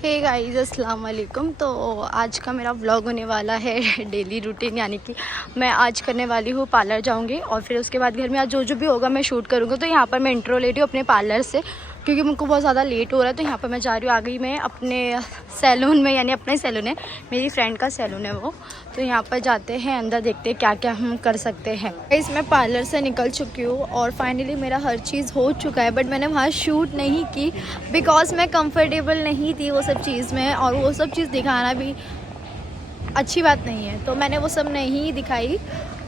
Hey guys अस्सलाम वालेकुम। तो आज का मेरा व्लॉग होने वाला है डेली रूटीन, यानी कि मैं आज करने वाली हूँ पार्लर जाऊँगी और फिर उसके बाद घर में आज जो भी होगा मैं शूट करूँगी। तो यहाँ पर मैं इंट्रो ले रही हूँ अपने पार्लर से, क्योंकि मुझको बहुत ज़्यादा लेट हो रहा है। तो यहाँ पर मैं जा रही हूँ, आ गई मैं अपने सैलून में, यानी अपना ही सैलून है, मेरी फ्रेंड का सैलून है वो। तो यहाँ पर जाते हैं, अंदर देखते हैं क्या क्या हम कर सकते हैं। मैं पार्लर से निकल चुकी हूँ और फाइनली मेरा हर चीज़ हो चुका है, बट मैंने वहाँ शूट नहीं की बिकॉज मैं कंफर्टेबल नहीं थी वो सब चीज़ में, और वो सब चीज़ दिखाना भी अच्छी बात नहीं है, तो मैंने वो सब नहीं दिखाई।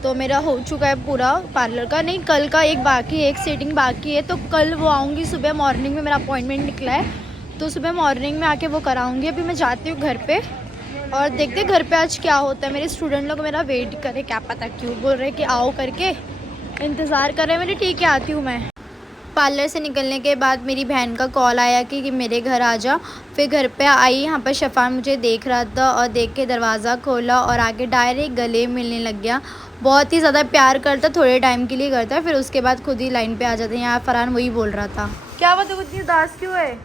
तो मेरा हो चुका है पूरा पार्लर का, नहीं कल का एक बाकी है, एक सेटिंग बाकी है। तो कल वो आऊँगी सुबह मॉर्निंग में, मेरा अपॉइंटमेंट निकला है, तो सुबह मॉर्निंग में आके वो कराऊँगी। अभी मैं जाती हूँ घर पे और देखते घर पे आज क्या होता है। मेरे स्टूडेंट लोग मेरा वेट करे, क्या पता क्यों बोल रहे कि आओ करके इंतज़ार कर रहे हैं मेरे। ठीक है आती हूँ मैं। पार्लर से निकलने के बाद मेरी बहन का कॉल आया कि मेरे घर आ जा। फिर घर पे आई, यहाँ पर शफ़ान मुझे देख रहा था और देख के दरवाज़ा खोला और आगे डायरेक्ट गले मिलने लग गया। बहुत ही ज़्यादा प्यार करता, थोड़े टाइम के लिए करता है, फिर उसके बाद खुद ही लाइन पे आ जाते हैं। यहाँ फरहान वही बोल रहा था। क्या बात है, इतनी उदास क्यों है?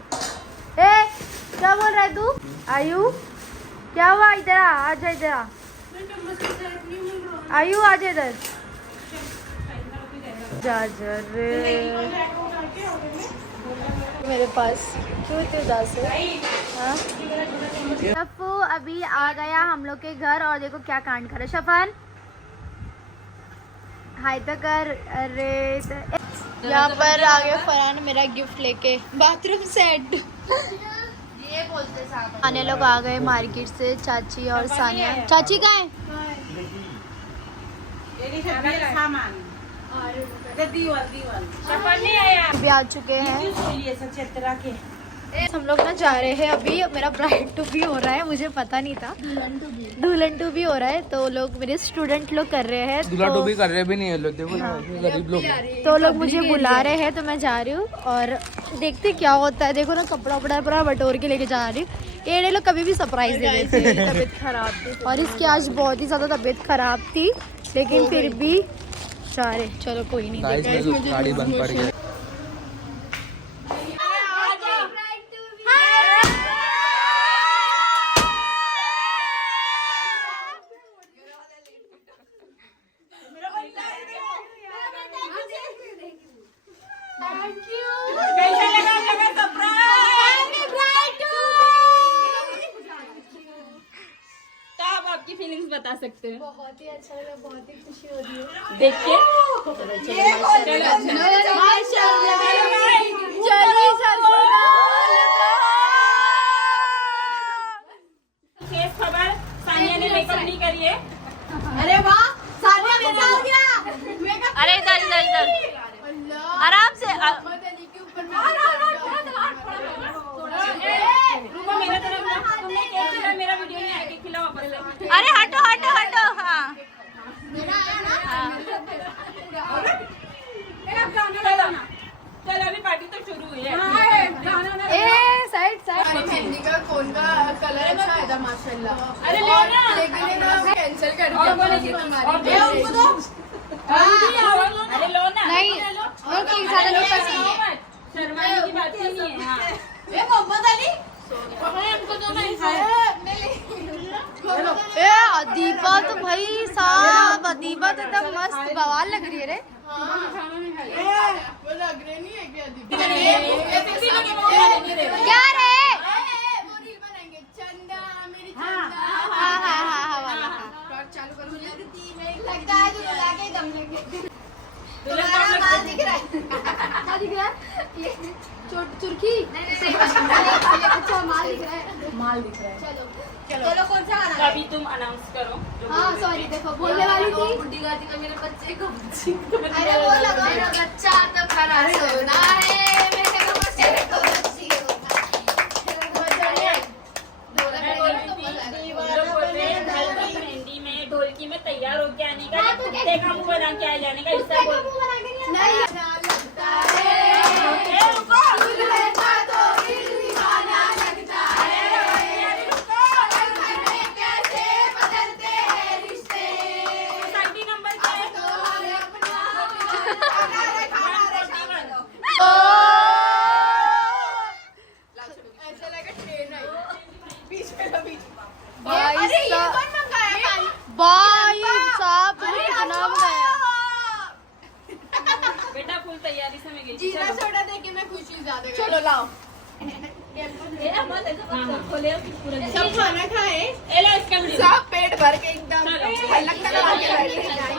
क्या बोल रहा है तू? आयु क्या हुआ? इधर आ जा, इधर आ। आयु आ जा इधर। मेरे पास क्यों इतनी उदास है? शफू अभी आ गया हम लोग के घर और देखो क्या कांड कर रहा है। शफान हाय तो कर। अरे यहाँ पर आ गया फरहान मेरा गिफ्ट लेके, बाथरूम सेट। ये बोलते साहब आने लोग आ गए मार्केट से, चाची और सानिया। चाची कहाँ है? भी आ चुके हैं। हम लोग ना जा रहे हैं अभी, मेरा ब्राइड टू भी हो रहा है, मुझे पता नहीं था। दुल्हन टू भी हो रहा है, तो लोग मेरे स्टूडेंट लोग कर रहे हैं, दुल्हन टू भी कर रहे भी नहीं है लोग, देखो गरीब लोग, तो लोग मुझे बुला रहे हैं, तो मैं जा रही हूँ और देखते क्या होता है। देखो ना कपड़ा वपड़ा पूरा बटोर के लेके जा रही हूँ। ये लोग कभी भी सरप्राइज दे देते हैं। तबीयत खराब थी और इसकी आज बहुत ही ज़्यादा तबीयत खराब थी, लेकिन फिर भी जा रहे। चलो कोई नहीं, गाड़ी बंद पड़ गई। फीलिंग्स बता सकते हैं? बहुत ही अच्छा लगा, बहुत ही खुशी हो रही है देख के। खबर सानिया ने मेकअप नहीं करी है। अरे वाह सानिया मेकअप किया। अरे इधर इधर इधर आराम से। मेरा वीडियो नहीं आया, खिलाओ वापस। अरे हटो हटो हटो। हाँ चल अभी पार्टी तो शुरू हुई है। Side side. मेहंदी का कौन का कलर अच्छा है था माशाल्लाह। अरे ले ना, लेकिन कैंसिल कर दिया। अरे लो ना। नहीं शर्माने की बात ही नहीं है। ये मोहम्मद अली दीपा तो भाई साहब, दीपा तो एकदम मस्त बवाल लग रही है रे। वो लग रहे नहीं है क्या? क्या रे? वो रील बनाएंगे चंदा मेरी चंदा। हाँ हाँ हाँ हाँ। चालू करो। लगता है जो लगा दम लेंगे। तुम्हारा माल दिख रहा है? क्या दिख रहा है? ये चुरखी। अच्छा माल दिख रहा है। माल दिख रहा है। चलो कौन सा गाना है? अभी तुम अनाउंस करो। हाँ सॉरी, देखो बोलने वाली थी। बुड्ढी गाती का मेरे बच्चे को। अरे वो लगा मेरा बच्चा तो खरा सोना है, मेरे बच्चे को बच्ची मेहंदी में ढोलकी में तैयार होके आने का, कुत्ते का मुंह बना के आ जाने का हिस्सा बोल। नहीं लगता है ऐसा लगा ट्रेन आई। भाई अरे ये साहब, कौन मंगाया पानी? भाई साहब तुमने कितना मंगाया? बेटा फुल तैयारी से मैं गई थी। जीरा सोडा दे के मैं खुश हूँ ज्यादा। चलो लाओ। खोले पूरा सब खाना खाए, ए लो इसका वीडियो सब पेट भर के एकदम हलक तक लगा के बैठे हैं।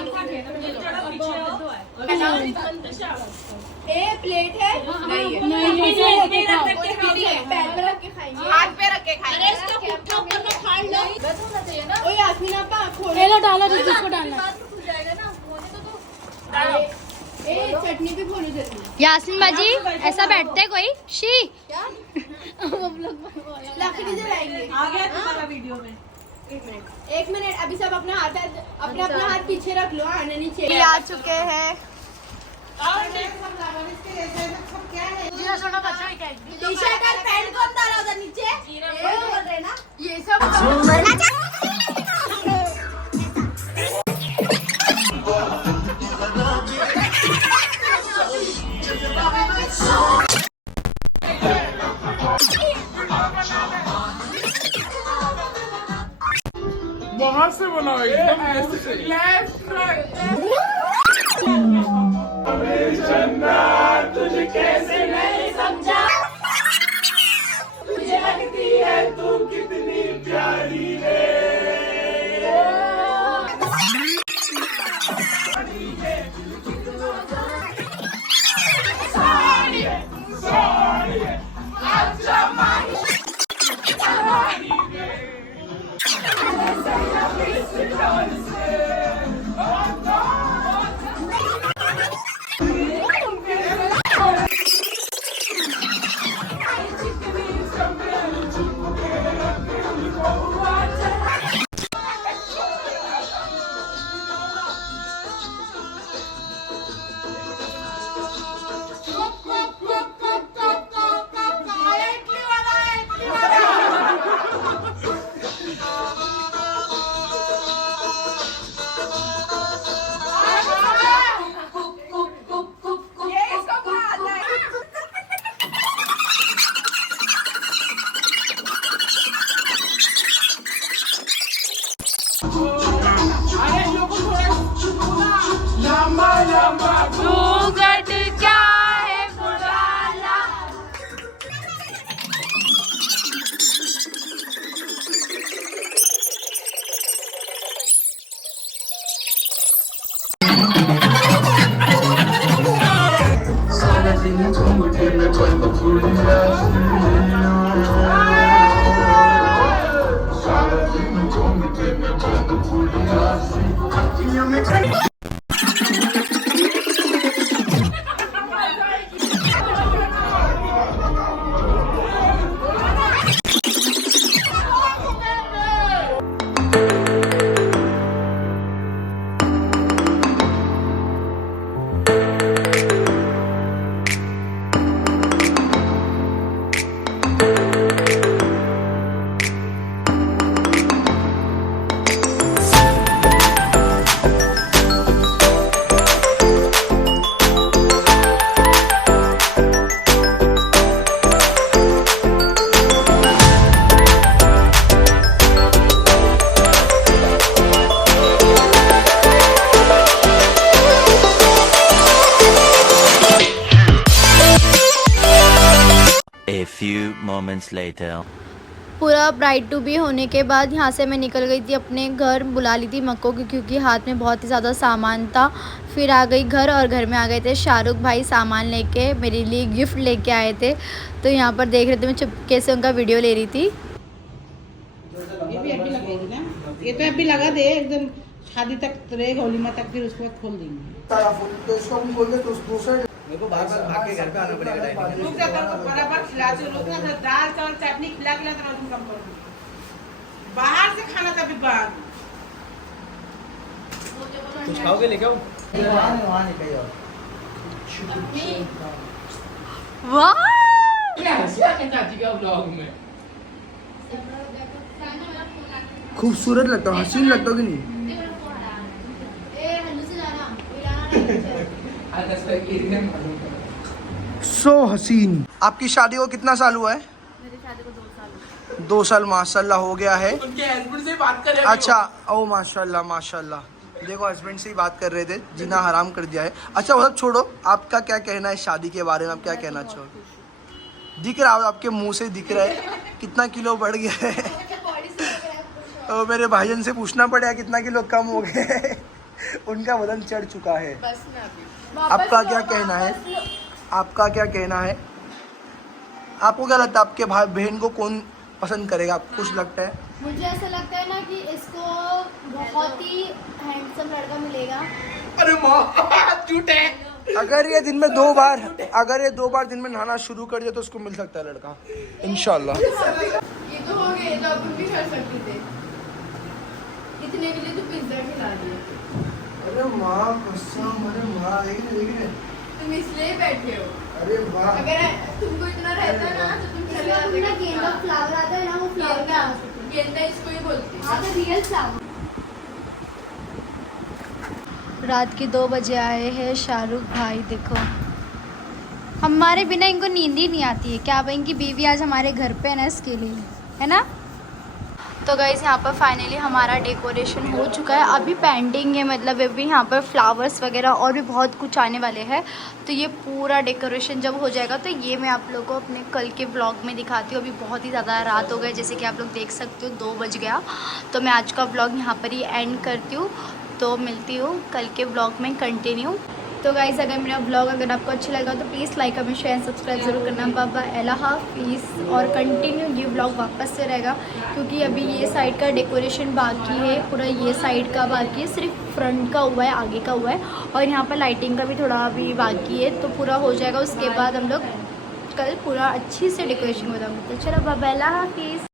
ए प्लेट है? नहीं है। पैर पे रख के खाएंगे, हाथ पे रख के खाएंगे। अरे इसका पुट्ठा ऊपर में फाड़ लो। बस होना चाहिए ना। ओ यास्मीन आपका खोले लो डालो जिसको डालना। ए चटनी भी खोलो जल्दी। यास्मीन बाजी ऐसा बैठते हैं कोई शी? क्या? लकड़ी से लाएंगे। आ गया तुम्हारा वीडियो में। एक मिनट अभी सब अपना हाथ पीछे रख लो, आने नहीं चाहिए। आ चुके हैं। टी शर्ट और पैंट कौन डाला उधर नीचे? ये बोल रहे ना ये सब। वहां से बनाओ एकदम ऐसे तुझे कैसे नहीं समझा, तुझे लगती है तू कितनी प्यारी है। A few moments later. पूरा ब्राइड टू बी होने के बाद यहाँ से मैं निकल गई थी अपने घर, बुला ली थी मक्को की क्योंकि हाथ में बहुत ही ज़्यादा सामान था। फिर आ गई घर और घर में आ गए थे शाहरुख भाई सामान लेके, मेरे लिए गिफ्ट लेके आए थे। तो यहाँ पर देख रहे थे, मैं चुपके से उनका वीडियो ले रही थी। ये भी अभी लगेगी ना, ये तो अभी लगा दे एकदम शादी तक रहेगा, होलीमा तक, फिर उसके बाद खोल देंगे। तो इसको हम बोल दे तो दूसरे मेरे को बार-बार भाग के घर पे आना पड़ेगा टाइम। रुक जा, तेरे को बराबर खिलाते हो लोग ना, तो दाल चावल चटनी खिला खिला तो वजन कम कर दूँ। बाहर से खाना तभी बाद। कुछ खाओगे लेके आओ। वहाँ नहीं कहीं और। वाह खूबसूरत लगता हो, हसीन लगता हो कि नहीं? सो हसीन। आपकी शादी को कितना साल हुआ है? मेरी शादी को 2 साल 2 साल माशाल्लाह हो गया है। उनके हस्बैंड से बात करें। अच्छा, ओ माशाल्लाह माशाल्लाह। देखो हस्बैंड से ही बात कर रहे थे, जीना हराम कर दिया है। अच्छा वो सब छोड़ो, आपका क्या कहना है शादी के बारे में? आप क्या कहना चाहोगे? दिख रहा है, आपके मुंह से दिख रहा है कितना किलो बढ़ गया है। तो मेरे भाईजन से पूछना पड़ेगा कितना किलो कम हो गए। उनका वजन चढ़ चुका है। आपका क्या कहना है? आपका क्या कहना है? आपको क्या लगता है आपके भाई बहन को कौन पसंद करेगा? आपको कुछ लगता है? मुझे ऐसा लगता है ना कि इसको बहुत ही हैंडसम लड़का मिलेगा। अरे माँ झूठ है। अगर ये दिन में 2 बार दिन में नहाना शुरू कर दिया तो उसको मिल सकता है लड़का, इंशाल्लाह। ये तो हो गए, तो अपन भी कर सकते थे। इतने के लिए तो पिज्जा खिला दिया। अरे माँ कसम, अरे माँ देखिए। तुम इसलिए बैठे हो। अरे वाह। अगर तुमको इतना रहता ना तो तुम चले जाते। गेंदा फ्लावर आता है ना, वो फ्लावर गेंदा, गेंदा इसको ही बोलते हैं। Real flower. रात के 2 बजे आए हैं शाहरुख भाई। देखो हमारे बिना इनको नींद ही नहीं आती है। क्या अब इनकी बीवी आज हमारे घर पे है ना, इसके लिए, है ना। तो गाइस यहाँ पर फाइनली हमारा डेकोरेशन हो चुका है। अभी पेंडिंग है, मतलब अभी यहाँ पर फ्लावर्स वगैरह और भी बहुत कुछ आने वाले हैं। तो ये पूरा डेकोरेशन जब हो जाएगा तो ये मैं आप लोगों को अपने कल के ब्लॉग में दिखाती हूँ। अभी बहुत ही ज़्यादा रात हो गई, जैसे कि आप लोग देख सकते हो 2 बज गया। तो मैं आज का ब्लॉग यहाँ पर ही एंड करती हूँ। तो मिलती हूँ कल के ब्लॉग में कंटिन्यू। तो गाइज़ अगर मेरा ब्लॉग अगर आपको अच्छा लगा तो please like comment share subscribe ज़रूर करना। बाबा अल्लाह हाफिज़। और कंटिन्यू ये ब्लॉग वापस से रहेगा क्योंकि अभी ये साइड का डेकोरेशन बाकी है, पूरा ये साइड का बाकी है, सिर्फ फ्रंट का हुआ है, आगे का हुआ है। और यहाँ पर लाइटिंग का भी थोड़ा अभी बाकी है, तो पूरा हो जाएगा। उसके बाद हम लोग कल पूरा अच्छी से डेकोरेशन बताऊँगी। तो चलो बाबा अल्लाह हाफिज़।